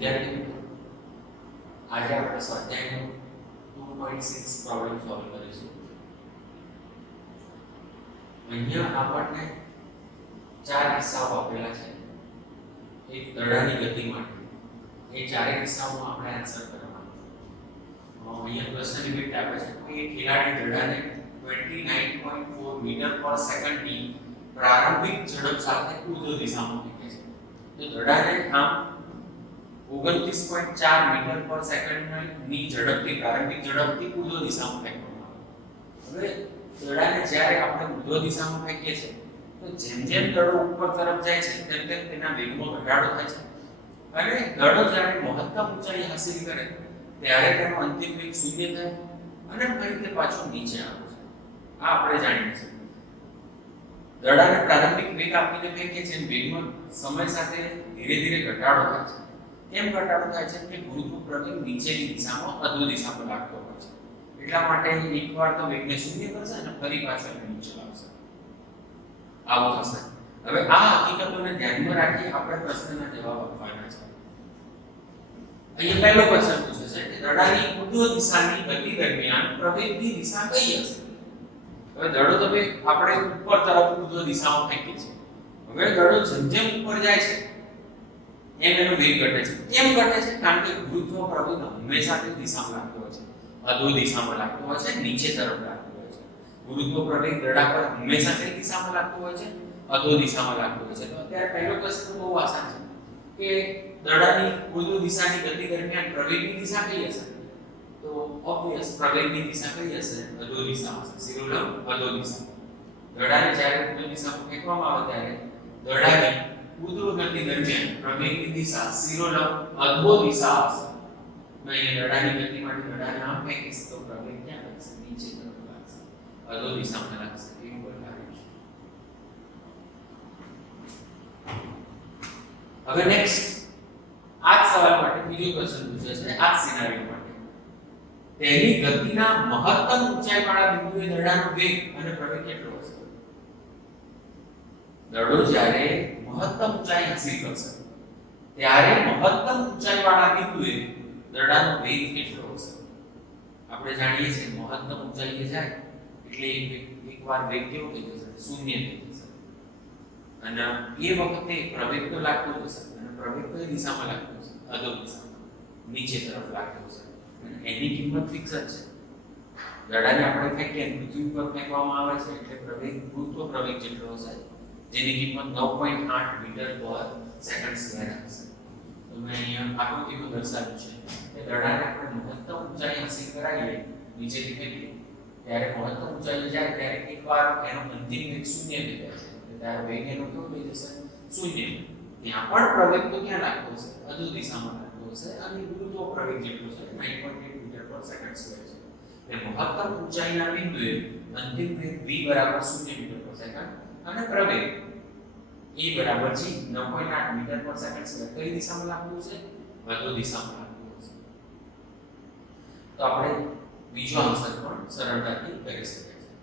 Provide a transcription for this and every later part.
વિદ્યાર્થી મિત્રો, આજે આપણે સ્વાધ્યાયનો 2.6 પ્રોબ્લેમ સોલ્વ કરીશું. અહીંયા આપણને ચાર કિસ્સાઓ આપેલા છે એક દડાની ગતિ માટે. એ ચારેય કિસ્સાઓમાં આપણે આન્સર કરવાનો. અહીંયા પ્રશ્ન રિપીટ આપે છે કે ખેલાડી દડાને 29.4 મીટર પર સેકન્ડની પ્રારંભિક ઝડપ સાથે ઉર્ધ્વ દિશામાં ફેંકે છે. તો દડાને આમ 29.4 મીટર પર સેકન્ડની ઝડપથી પ્રારંભિક ઝડપથી ઉર્ધ્વ દિશામાં ફેંકવામાં આવે. હવે દડાને જ્યારે આપણે ઉર્ધ્વ દિશામાં ફેંકીએ છીએ તો જેમ જેમ દડો ઉપર તરફ જાય છે તેમ તેમ તેના વેગમાં ઘટાડો થાય છે અને દડો જ્યારે મહત્તમ ઊંચાઈ હાંસલ કરે ત્યારે તેનો અંતિમ વેગ શૂન્ય થાય અને ફરી તે પાછો નીચે આવે છે. આ આપણે જાણીએ છીએ. દડાને પ્રારંભિક વેગ આપીને ફેંકીએ છીએ, વેગમાં સમય સાથે ધીરે ધીરે ઘટાડો થાય છે. કેમ ઘટાડો થાય છે કે ગુરુત્વ પ્રવેગ નીચેની દિશામાં અધો દિશામાં લાગતો હોય છે. એટલા માટે એકવાર તો વેગને શૂન્ય કરશે અને ફરી પાછો નીચે આવશે. આવું થશે. હવે આ હકીકતોને ધ્યાનમાં રાખી આપણે પ્રશ્નના જવાબ આપવાના છે. અહીંયા પહેલો પ્રશ્ન પૂછે છે કે દડાની ઉર્ધ્વ દિશાની ગતિ દરમિયાન પ્રવેગની દિશા કઈ હશે? હવે દડો તો આપણે ઉપર તરફ ઉર્ધ્વ દિશામાં ફેંકીએ છીએ. હવે દડો જેમ જેમ ઉપર જાય છે એમ એનો વેગ ઘટે છે. કેમ ઘટે છે? કારણ કે ગુરુત્વ પ્રવેગ હંમેશા તે દિશામાં લાગતો હોય છે, અધો દિશામાં લાગતો હોય છે, નીચે તરફ લાગતો હોય છે. ગુરુત્વ પ્રવેગ દડા પર હંમેશા કઈ દિશામાં લાગતો હોય છે? અધો દિશામાં લાગતો હોય છે. તો અત્યારે પહેલો પ્રશ્ન બહુ આસાન છે કે દડાની ઉર્ધ્વ દિશાની ગતિ દરમિયાન પ્રવેગની દિશા કઈ હશે? તો ઓબ્વિયસ પ્રવેગની દિશા કઈ હશે? અધો દિશામાં હશે. શિરોલંબ અધો દિશા. દડાને જ્યારે ઉર્ધ્વ દિશામાં ફેંકવામાં આવે ત્યારે દડાની ઉર્ધ્વ ગતિ દરમિયાન પ્રવેગની દિશા શિરોલંબ અધો દિશા હશે. મેં અહીંયા દડાની ગતિ માટે દડાને આમ ફેંકીશ તો પ્રવેગ ક્યાં લાગશે? નીચે તરફ લાગશે, અધો દિશામાં લાગશે. એવું બતાવ્યું છે. હવે નેક્સ્ટ આ જ સવાલ માટે બીજો ક્વેશ્ચન પૂછે છે. આ જ સિનારિયો માટે તેની ગતિના મહત્તમ ઊંચાઈવાળા બિંદુએ દડાનો વેગ અને પ્રવેગ કેટલો હશે? દડો જ્યારે મહત્તમ ઊંચાઈ હાંસલ કરશે ત્યારે મહત્તમ ઊંચાઈવાળા બિંદુએ દડાનો વેગ કેટલો હશે? આપણે જાણીએ છીએ મહત્તમ ઊંચાઈએ જાય એટલે એકવાર વેગ કેવો થઈ જશે? શૂન્ય થઈ જશે. અને એ વખતે પ્રવેગ તો લાગતો હશે અને પ્રવેગ કઈ દિશામાં લાગતો હશે? અધો દિશામાં, નીચે તરફ લાગતો હશે. અને એની કિંમત ફિક્સ જ છે. દડાને આપણે ફેંકીએ પૃથ્વી ઉપર ફેંકવામાં આવે છે એટલે પ્રવેગ ગુરુત્વ પ્રવેગ જેટલો હશે, જેની કિંમત 9.8 મીટર પર સેકન્ડ સ્ક્વેર હશે. તો મેં અહીંયા આકૃતિમાં દર્શાવ્યું છે કે દડાને આપણે મહત્તમ ઊંચાઈ હાંસલ કરાવીએ, નીચેથી ફેંકીએ ત્યારે મહત્તમ ઊંચાઈ જાય ત્યારે એકવાર એનો અંતિમ વેગ શૂન્ય થઈ જાય છે. ત્યારે વેગ એનો કેવો થઈ જશે? શૂન્ય. ત્યાં પણ પ્રવેગ તો ક્યાં લાગતો હશે? અધો દિશામાં લાગતો હશે અને ગુરુત્વ પ્રવેગ જેટલો છે 9.8 મીટર પર સેકન્ડ સ્ક્વેર છે. એટલે મહત્તમ ઊંચાઈના બિંદુએ અંતિમ વેગ v બરાબર 0 મીટર પર સેકન્ડ અને પ્રવેગ e બરાબર g 9.8 મીટર પર સેકન્ડ સ્ક્વેર કઈ દિશામાં લાગતું હશે? અધો દિશામાં લાગતું હશે. તો આપણે બીજો આન્સર પણ સરળતાથી કરી શકીએ છીએ.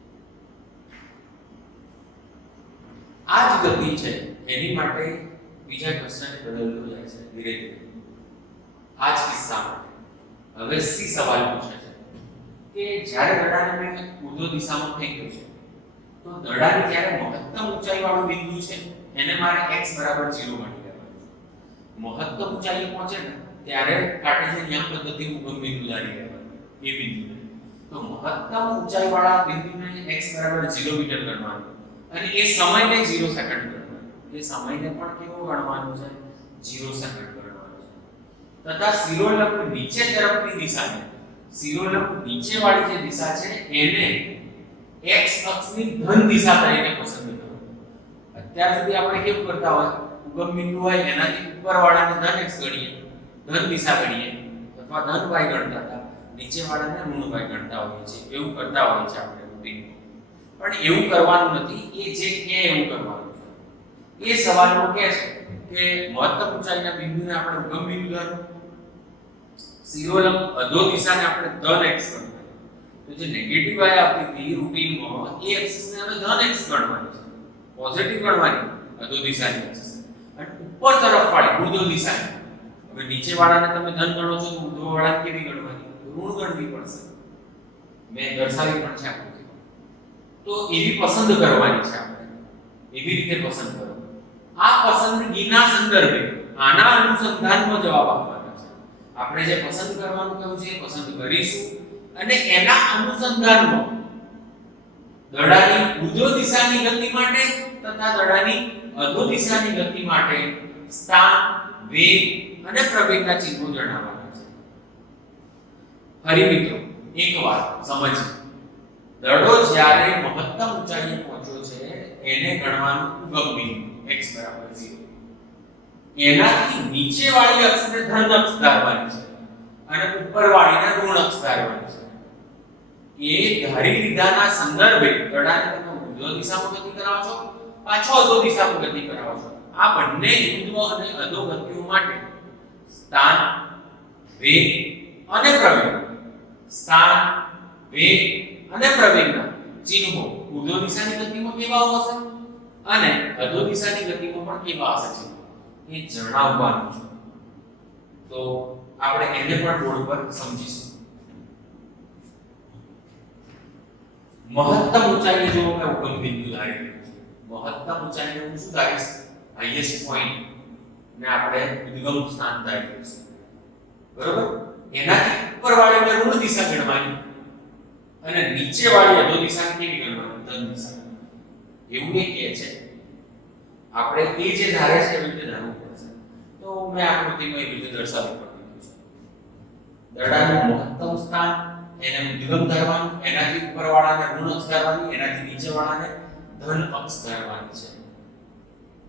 આ જ ગતિ છે એની માટે બીજા ક્વેશ્ચનને બદલતો જાય છે ધીરે ધીરે. આ જ કિસ્સા માટે હવે સી સવાલ પૂછે છે કે જ્યારે દડાને મેં ઉર્ધ્વ દિશામાં ફેંક્યો છે તો દડાની જ્યારે મહત્તમ ઊંચાઈ વાળું બિંદુ છે એને મારે x બરાબર 0 ગણી લેવાનું છે. મહત્તમ ઊંચાઈએ પહોંચે ને ત્યારે કાર્ટેશિયન યામ પદ્ધતિનું ઉગમ બિંદુ ધારી લેવાનું એ બિંદુને. તો મહત્તમ ઊંચાઈ વાળા બિંદુને x બરાબર 0 મીટર ગણવાનું અને એ સમયને 0 સેકન્ડ ગણવાનું. એ સમયને પણ કેવો ગણવાનો છે? 0 સેકન્ડ ગણવાનો છે. તથા શિરોલંબ નીચે તરફની દિશાને, શિરોલંબ નીચે વાળી જે દિશા છે એને x અક્ષની ધન દિશા તરીકે પસંદ કરો. અત્યાર સુધી આપણે કેવું કરતા હોય? ઉગમ બિંદુ હોય એનાથી ઉપરવાળાને ધન x ગણીએ, ધન દિશા ગણીએ અથવા ધન y ગણતા હતા, નીચે વાળાને ઋણ y ગણતા હોઈએ છીએ. એવું કરતા હોઈએ છીએ આપણે રૂટીન. પણ એવું કરવાનું નથી. એ જે કે એવું કરવાનું છે. એ સવાલમાં કહે છે કે મહત્તમ ઊંચાઈના બિંદુને આપણે ઉગમ બિંદુ ધારો, શિરોલંબ અધો દિશાને આપણે ધન x ગણવાનું. તો જે નેગેટિવ y આપી હતી રૂટીનમાં એ એક્સિસને હવે ધન x ગણવાની છે, પોઝિટિવ ગણવાની અધો દિશાની એક્સિસ. અને ઉપર તરફ વાળી ઉર્ધ્વ દિશાની હવે નીચેવાળાને તમે ધન ગણો છો તો ઊર્ધ્વવાળાને કેવી ગણવાની? ઋણ ગણવી પડશે. મેં દર્શાવી પણ છે આકૃતિ. તો એવી પસંદ કરવાની છે આપણે. એવી રીતે પસંદ કરો. આ પસંદગીના સંદર્ભે આના અનુસંધાનમાં જવાબ આપવાનો છે. આપણે જે પસંદ કરવાનું કહ્યું છે એ પસંદ કરીશું અને એના અનુસંધાનમાં દડાની ઉર્ધ્વ દિશાની ગતિ માટે તથા દડાની અધો દિશાની ગતિ માટે સ્થાન, વેગ અને પ્રવેગના ચિહ્નો જણાવવાના છે. ફરી મિત્રો એક વાત સમજીએ. દડો જ્યારે મહત્તમ ઊંચાઈએ પહોંચ્યો છે એને ગણવાનું ઉગમ બિંદુ x = 0. એનાથી નીચેવાળી અક્ષને ધન અક્ષ ધારવાની છે અને ઉપરવાળીને ઋણ અક્ષ ધારવાની છે. એ ધારી લીધાના સંદર્ભે દડાને તમે ઉર્ધ્વ દિશામાં ગતિ કરાવો છો, પાછો અધો દિશામાં ગતિ કરાવો છો. આ બંને ઉર્ધ્વ અને અધો ગતિઓ માટે સ્થાન, વેગ અને પ્રવેગ, સ્થાન, વેગ અને પ્રવેગના ચિહ્નો ઉર્ધ્વ દિશાની ગતિમાં કેવા હશે અને અધો દિશાની ગતિમાં પણ કેવા હશે એ જણાવવાનું છે. તો આપણે એને પણ બોર્ડ પર સમજીશું. મહત્તમ ઊંચાઈએ જો મેં ઉગમ બિંદુ ધારી લીધું છે. મહત્તમ ઊંચાઈને હું શું ધારીશ? હાઈએસ્ટ પોઈન્ટ ને આપણે ઉદ્ગમ સ્થાન ધારી લઈશું. બરોબર? એનાથી ઉપરવાળીને ઋણ દિશા ગણવાની અને નીચેવાળી અધો દિશા કેવી ગણવાની? ધન દિશા. એવું એ કહે છે. આપણે એ જે ધારે છે એવી રીતે ધારવું પડશે. તો મેં આકૃતિમાં એવી રીતે દર્શાવવું પડ્યું છે. દડાનું મહત્તમ સ્થાન એને ઉદ્ગમ ધારવાનું, એનાથી ઉપરવાળાને ઋણ અક્ષ ધારવાની, એનાથી નીચેવાળાને ધન અક્ષ ધારવાની છે.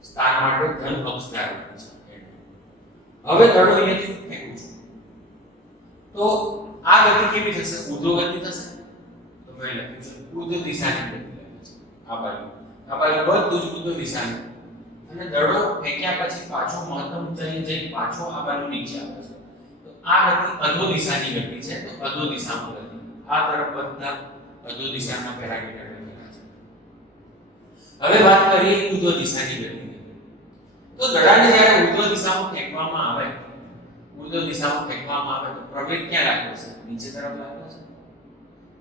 સ્થાન માટે ધન અક્ષ ધારવાની છે. હવે દડો અહીંયાથી ફેંકું છું તો આ ગતિ કેવી થશે? ઉર્ધ્વ ગતિ થશે. તો મેં લખ્યું છે ઉર્ધ્વ દિશાની ગતિ લખી છે. આ બાજુ બધું જ ઉર્ધ્વ દિશાની. અને દડો ફેંક્યા પછી પાછો મહત્તમ ઊંચાઈએ જઈ પાછો આ બાજુ નીચે આવે છે. તો આ ગતિ અધો દિશાની ગતિ છે. તો અધો દિશામાં ગતિ. આ તરફ બધા અધો દિશાના પેરામીટર લખેલા છે. હવે વાત કરીએ ઉર્ધ્વ દિશાની ગતિની. તો દડાને જ્યારે ઉર્ધ્વ દિશામાં ફેંકવામાં આવે તો પ્રવેગ ક્યાં લાગતો છે? નીચે તરફ લાગતો છે.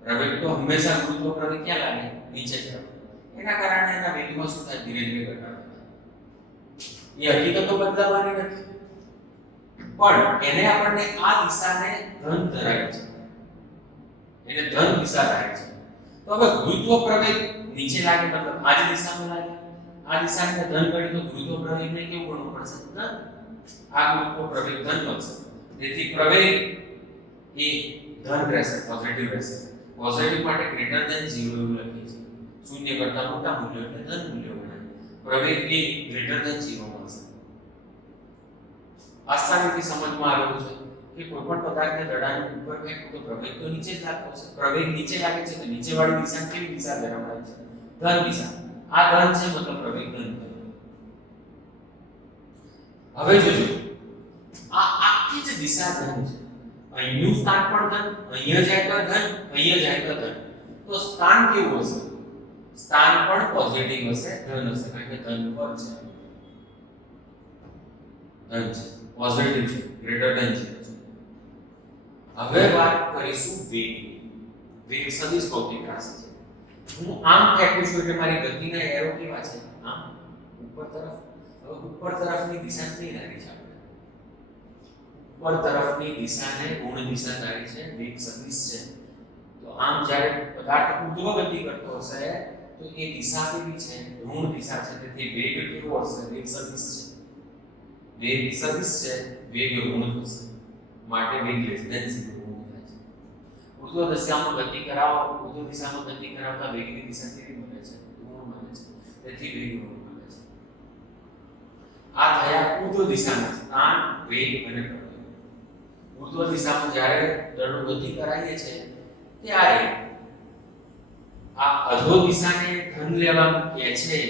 પ્રવેગ તો હંમેશા ગુરુત્વ પ્રવેગ ક્યાં લાગે? નીચે તરફ. એના કારણે એના વેગમાં શું થાય? ધીરે ધીરે ઘટાડો થાય. એ હકીકતો બદલાવાની નથી, પણ એને આપણને આ દિશાને ધન ધરાવે છે. એને ધન દિશા ધરાવે છે. તો હવે ગુરુત્વ પ્રવેગ નીચે લાગે મતલબ આ જ દિશામાં લાગે. આ દિશાને ધન ગણી તો ગુરુત્વ પ્રવેગને કેવું ગણવું પડશે? ધન. આ ગુરુત્વ પ્રવેગ ધન બનશે. તેથી પ્રવેગ એ ધન રહેશે, પોઝિટિવ રહેશે. પોઝિટિવ માટે ગ્રેટર ધેન 0 એવું લખીએ છીએ. શૂન્ય કરતા મોટા મૂલ્ય એટલે ધન મૂલ્ય ગણાય. પ્રવેગ એ ગ્રેટર ધેન 0 બનશે. આસાનીથી સમજમાં આવેલું છે કે કોઈ પણ પદાર્થને દડાની ઉપર ફેંકો તો પ્રવેગ તો નીચે જ લાગતો હશે. પ્રવેગ નીચે લાગે છે તો નીચેવાળી દિશા કેવી દિશા ધરાવે છે? ધન દિશા. આ ધન છે મતલબ પ્રવેગ ધન થયો. હવે જોજો આ આખી જ દિશા ધન છે. અહીંનું સ્થાન પણ ધન, અહીંયા જાય તો ધન, અહીંયા જાય તો ધન. તો સ્થાન કેવું હશે? સ્થાન પણ પોઝિટિવ હશે, ધન હશે, કારણ કે ધન પર છે. ધન છે, પોઝિટિવ છે, ગ્રેટર ધેન 0 છે. હવે વાત કરીશું વેગ. વેગ સદિશ ભૌતિક રાશિ છે. હું આમ ફેંકું છું એટલે મારી ગતિના એરો કેવા છે? આમ ઉપર તરફ. હવે ઉપર તરફની દિશા કઈ ધારી છે આપણે? ઉપર તરફની દિશાને ઋણ દિશા ધારી છે. વેગ સદિશ છે. તો આમ જ્યારે પદાર્થ ઉર્ધ્વ ગતિ કરતો હશે તો એ દિશા કેવી છે? ઋણ દિશા છે. તેથી વેગ કેવો હશે? વેગ સદિશ છે. વેગ સદિશ છે, વેગ ઋણ થશે. માટે વેગ લેસ ધેન 0 થાય છે. ઉર્ધ્વ દિશામાં ગતિ કરાવતા વેગની દિશા કેવી બને છે? ઋણ બને છે. તેથી વેગ ઋણ બને છે. આ થયા ઉર્ધ્વ દિશાના સ્થાન, વેગ અને પ્રવેગ. ઉર્ધ્વ દિશામાં જ્યારે દડો ગતિ કરાવીએ છે ત્યારે આ અધો દિશાને ધન લેવાનું કહે છે.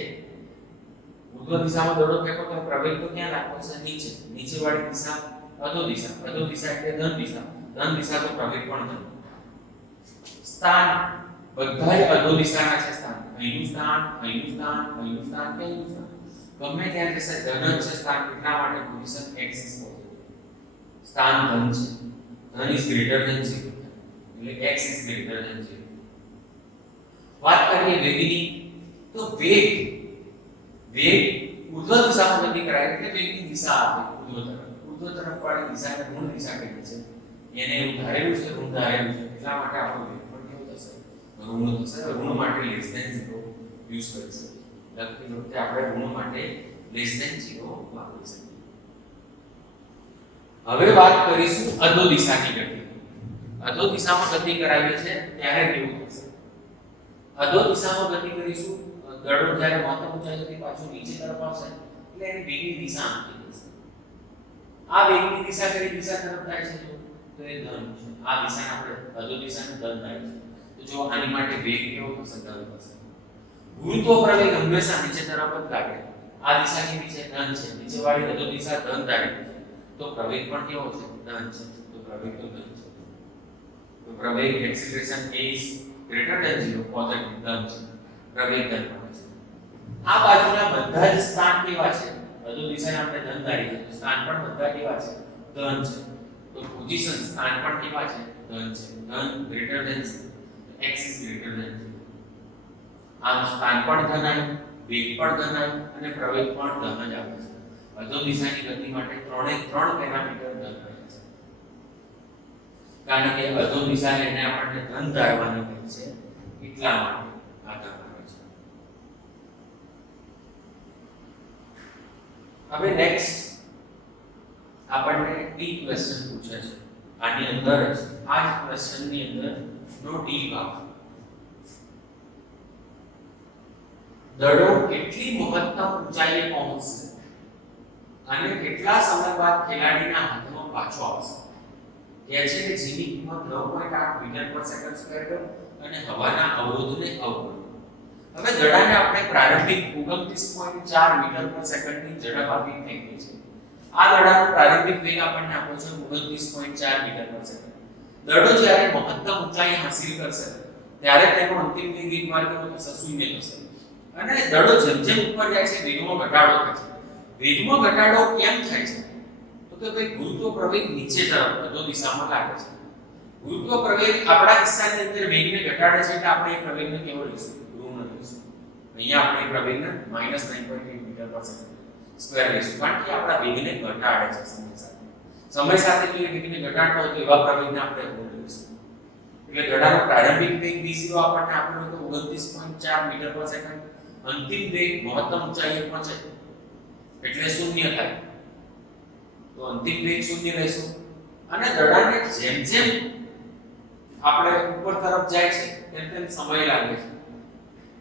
ઉર્ધ્વ દિશામાં દડો ફેંકો તો પ્રવેગ તો ક્યાં લાગતો છે? નીચે. નીચેવાળી દિશા અધો દિશા. અધો દિશા એટલે ધન દિશા. ધન દિશા તો પ્રવેગ પણ ધન. સ્થાન બધાય અધો દિશાના છે. સ્થાન અહીંનું સ્થાન, અહીંનું સ્થાન, અહીંનું સ્થાન કે અહીંનું સ્થાન ગમે ત્યાં જશે ધન છે સ્થાન. એટલા માટે પોઝિશન એક્સિસ પોઝિટિવ. સ્થાન ધન છે, ધન ઇઝ ગ્રેટર ધેન 0, એટલે x ઇઝ ગ્રેટર ધેન 0. વાત કરીએ વેગની, તો વેગ ઉર્ધ્વ દિશામાં ગતિ કરાય એટલે વેગની દિશા આપે ઉર્ધ્વ તરફ વાળી દિશાને ઋણ દિશા કહે છે. એને એવું ધારેલું છે, ઋણ ધારેલું છે, એટલા માટે આપણો વેગ પણ કેવો થશે, ઋણ થશે. ઋણ માટે લેસ ધેન 0 યુઝ કરી શકીએ. લખતી વખતે આપણે ઋણ માટે લેસ ધેન 0 વાપરી શકીએ. હવે વાત કરીશું અધો દિશાની ગતિ. અધો દિશામાં ગતિ કરાવીએ છે ત્યારે કેવું થશે? અધો દિશામાં ગતિ કરીશું, દડો જ્યારે મહત્તમ ઊંચાઈથી પાછું નીચે તરફ આવશે એટલે એની વેગની દિશા આમ થઈ જશે. આ વેગની દિશા કઈ દિશા તરફ થાય છે? તો એ ધન છે. આ દિશાને આપણે અધો દિશાને ધન થાય છે. તો જો આની માટે વેગ કેવો થશે? ધન થશે. ગુરુત્વ પ્રવેગ હંમેશા નીચે તરફ જ લાગે. આ દિશા કેવી છે? ધન છે. નીચે વાળી અધો દિશા ધન ધારેલી છે. તો પ્રવેગ પણ કેવો છે? ધન છે. તો પ્રવેગ તો ધન છે. તો પ્રવેગ acceleration a is greater than 0 positive ધન છે. પ્રવેગ ધન છે. આ બાજુના બધા જ સ્થાન કેવા છે? અધો દિશાને આપણે ધન ધારી છે. સ્થાન પણ બધા કેવા છે? ધન છે. તો પોઝિશન સ્થાન પણ કેવા છે? ધન છે. ધન greater than x is greater than 0. આમ સ્થાન પણ ધન આવ્યું, વેગ પણ ધન આવ્યું અને પ્રવેગ પણ ધન જ આવે છે. અધો દિશાની ગતિ માટે ત્રણે ત્રણ પેરામીટર ધન આવે છે. કારણ કે અધો દિશાને એને આપણને ધન ધારવાની કહે છે, એટલા માટે આ ધન આવે છે. હવે નેક્સ્ટ આપણને ડી ક્વેશ્ચન પૂછે છે. આની અંદર જ આ જ ક્વેશ્ચનની અંદર નો ડી ભાગ, દડો કેટલી મહત્તમ ઊંચાઈએ પહોંચશે અને કેટલા સમય બાદ ખેલાડીના હાથમાં પાછો આવશે? કહે છે કે જેની કિંમત 9.8 મીટર પર સેકન્ડ સ્ક્વેર અને હવાના અવરોધને અવગણો. હવે દડાને આપણે પ્રારંભિક 29.4 મીટર પર સેકન્ડની ઝડપ આપી ફેંકીએ છીએ. આ દડાનો પ્રારંભિક વેગ આપણને આપ્યો છે 29.4 મીટર પર સેકન્ડ. દડો જ્યારે મહત્તમ ઊંચાઈ હાંસિલ કરશે ત્યારે તેનો અંતિમ વેગ એકવાર કેવો થશે? શૂન્ય થશે. અને દડો જેમ જેમ ઉપર જાય છે વેગમાં ઘટાડો થાય છે. વેગમાં ઘટાડો કેમ થાય છે? તો કે ભાઈ ગુરુત્વ પ્રવેગ નીચે તરફ અધો દિશામાં લાગે છે. ગુરુત્વ પ્રવેગ આપણા કિસ્સાની અંદર વેગને ઘટાડે છે એટલે આપણે એ પ્રવેગને કેવો લઈશું? ઋણ લઈશું. અહીંયા આપણે એ પ્રવેગને -9.8 મીટર પર સેકન્ડ સ્ક્વેર લઈશું કારણ કે આપણા વેગને ઘટાડે છે સમય સાથે. સમય સાથે જો એ વેગને ઘટાડતો હોય તો એવા પ્રવેગને આપણે ઋણ લઈશું. એટલે દડાનો પ્રારંભિક વેગ v0 આપણને આપેલો હતો 29.4 મીટર પર સેકન્ડ. અંતિમ વેગ મહત્તમ ઊંચાઈએ પહોંચે એટલે શૂન્ય થાય. તો અંતિમ વેગ શૂન્ય લઈશું અને દડાને જેમ જેમ આપણે ઉપર તરફ જાય છે તેમ તેમ સમય લાગે છે.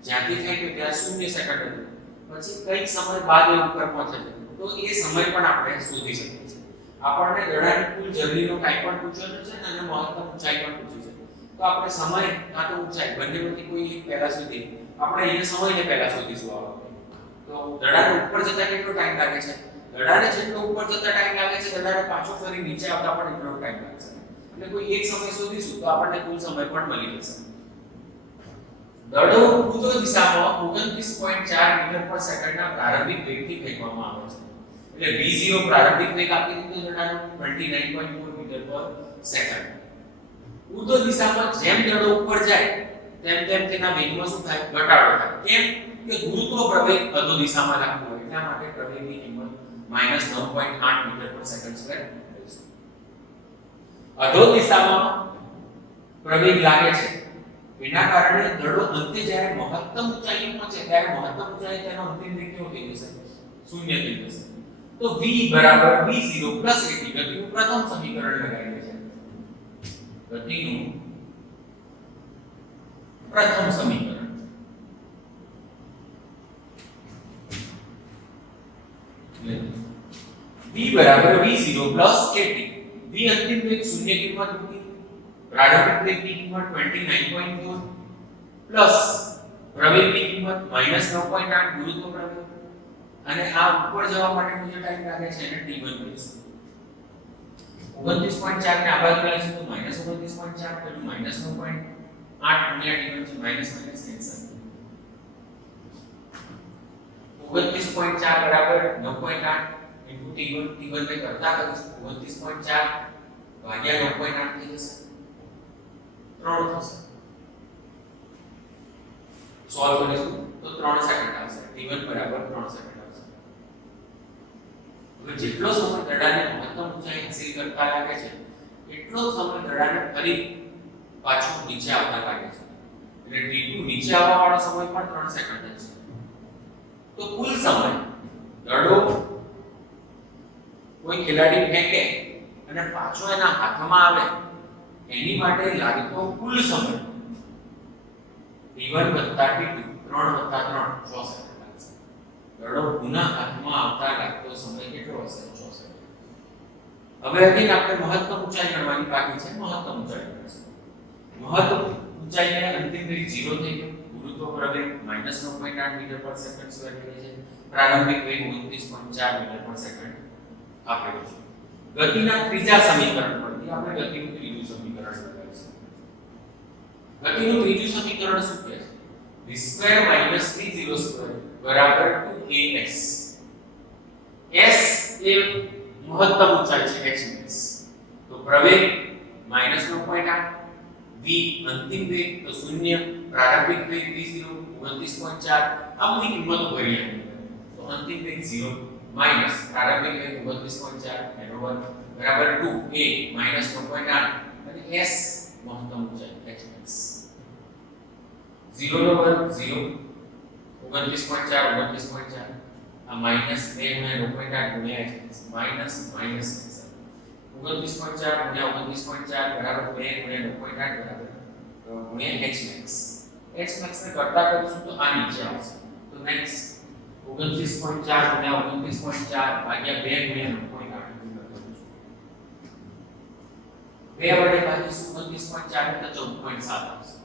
જ્યાંથી ફેંક્યું ત્યાં 0 સેકન્ડ હતું, પછી કંઈક સમય બાદ એ ઉપર પહોંચે છે તો એ સમય પણ આપણે શોધી શકીએ છીએ. આપણને દડાની કુલ જર્નીનો ટાઈમ પણ પૂછવાનો છે અને મહત્તમ ઊંચાઈ પણ પૂછી છે. તો આપણે સમય કાં તો ઊંચાઈ બંનેમાંથી કોઈ એક પહેલા સુધી આપણે અહીંયા સમયને પહેલા શોધીશું. આ વખતે તો દડાને ઉપર જતા કેટલો ટાઈમ લાગે છે? દડાને જેટલો ઉપર જતા ટાઈમ લાગે છે દડાને પાછો ફરી નીચે આવતા પણ એટલો ટાઈમ લાગશે. એટલે કોઈ એક સમય શોધીશું તો આપણને કુલ સમય પણ મળી જશે. દડો ઉર્ધ્વ દિશામાં 29.4 મીટર પર સેકન્ડના પ્રારંભિક વેગથી ફેંકવામાં આવે છે. એટલે v0 પ્રારંભિક વેગ આપી દીધો દડાનો 29.4 મીટર પર સેકન્ડ. ઉર્ધ્વ દિશામાં જેમ દડો ઉપર જાય તેમ તેમ તેના વેગમાં શું થાય? ઘટાડો થાય. કેમ કે ગુરુત્વ પ્રવેગ અધો દિશામાં લાગતો હોય એટલા માટે પ્રવેગની કિંમત -9.8 મીટર પર સેકન્ડ સ્ક્વેર લઈશું. અધો દિશામાં પ્રવેગ લાગે છે એના કારણે દડો અંતે જ્યારે મહત્તમ ઊંચાઈએ પહોંચે ત્યારે મહત્તમ ઊંચાઈએ તેનો અંતિમ વેગ કેવો થઈ જશે? શૂન્ય થઈ જશે. તો v v0 at ગતિનું પ્રથમ સમીકરણ લગાવીએ છીએ. ગતિનું પ્રથમ સમીકરણ v v0 at. v અંતિમ વેગ શૂન્ય કિંમત હતી, પ્રારંભિક વેગની કિંમત 29.4 પ્લસ પ્રવેગની કિંમત -9.8 ગુરુત્વ પ્રવેગ અને આ ઉપર જવા માટેનો જે ટાઈમ લાગે છે એને t1 કહીશું. 29.4 ને આ બાજુ લઈશું તો -29.4 પેલું -9.8 ગુણ્યા t1 છે માઈનસ કેન્સલ. 29.4 બરાબર 9.8 ઇન્ટુ t1 ને કરતા કરીશું 29.4 ભાગ્યા 9.8 થઈ જશે 3 થશે સોલ્વ કરીશું તો 3 સેકન્ડ આવશે t1 બરાબર 3 સેકન્ડ આવશે હવે જેટલો સમય દડાને મહત્તમ ઊંચાઈ હાંસલ કરતા લાગે છે એટલો જ સમય દડાને ફરી પાછું નીચે આવતા લાગે છે એટલે t2 નીચે આવવા વાળો સમય પણ 3 સેકન્ડ જ છે તો કુલ સમય દડો કોઈ ખેલાડી ફેંકે અને પાછો એના હાથમાં આવે એની માટે લાગતો કુલ સમય t1 + t2 3 + 3 6 સેકન્ડ લાગશે દડો પુનઃ હાથમાં આવતા લાગતો સમય કેટલો હશે 6 સેકન્ડ હવે again આપણે મહત્તમ ઊંચાઈ ગણવાની બાકી છે મહત્તમ ઊંચાઈ ગણીશું મહત્તમ ઊંચાઈને અંતિમ વેગ 0 થઈ ગયો ગુરુત્વ પ્રવેગ -9.8 મીટર/સેકન્ડ સ્ક્વેર થઈ છે પ્રારંભિક વેગ 29.4 મીટર/સેકન્ડ આપેલો છે ગતિના ત્રીજા સમીકરણ પરથી આપણે ગતિનું ત્રીજું સમીકરણ લગાવીશું ગતિનું ત્રીજું સમીકરણ શું કહે છે v² - v02 2as s એ મહત્તમ ઊંચાઈ છે hmax તો પ્રવેગ -9.8 v અંતિમ વેગ તો 0 પ્રારંભિક વેગ v0 29.4 આ બધી કિંમતો ભરી આપી તો અંતિમ વેગ 0 માઈનસ પ્રારંભિક વેગ 29.4 એનો વર્ગ બરાબર 2a -9.8 અને s મહત્તમ ઊંચાઈ hmax 0 નો વર્ગ 0 29.4 આ માઈનસ 2 × 9.8 ગુણ્યા hmax માઈનસ 29.4 ગુણ્યા 29.4 બરાબર 2 × 9.8 બરાબર ગુણ્યા hmax ને કરતા કરીશું તો આ નીચે આવશે તો નેક્સ્ટ 29.4 ગુણ્યા 29.4 ભાગ્યા 2 ગુણ્યા 9.8 2 વડે ભાગીશું 29.4 એટલે 14.7 આવશે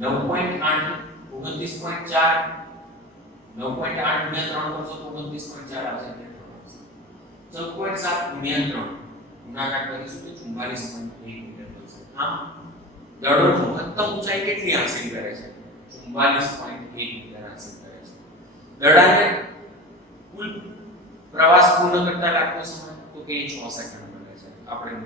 9.8 29.4 9.8 ગુણ્યા 3 કરશો તો 29.4 આવશે એટલે 14.7 ગુણ્યા 3 ગુણાકાર કરીશું તો 44.1 મીટર થશે હા દડો મહત્તમ ઊંચાઈ કેટલી હાંસલ કરે છે 44.1 મીટર હાંસલ કરે છે દડાને કુલ પ્રવાસ પૂર્ણ કરતા લાગતો સમય તો કે 6 સેકન્ડ મળે છે આપણે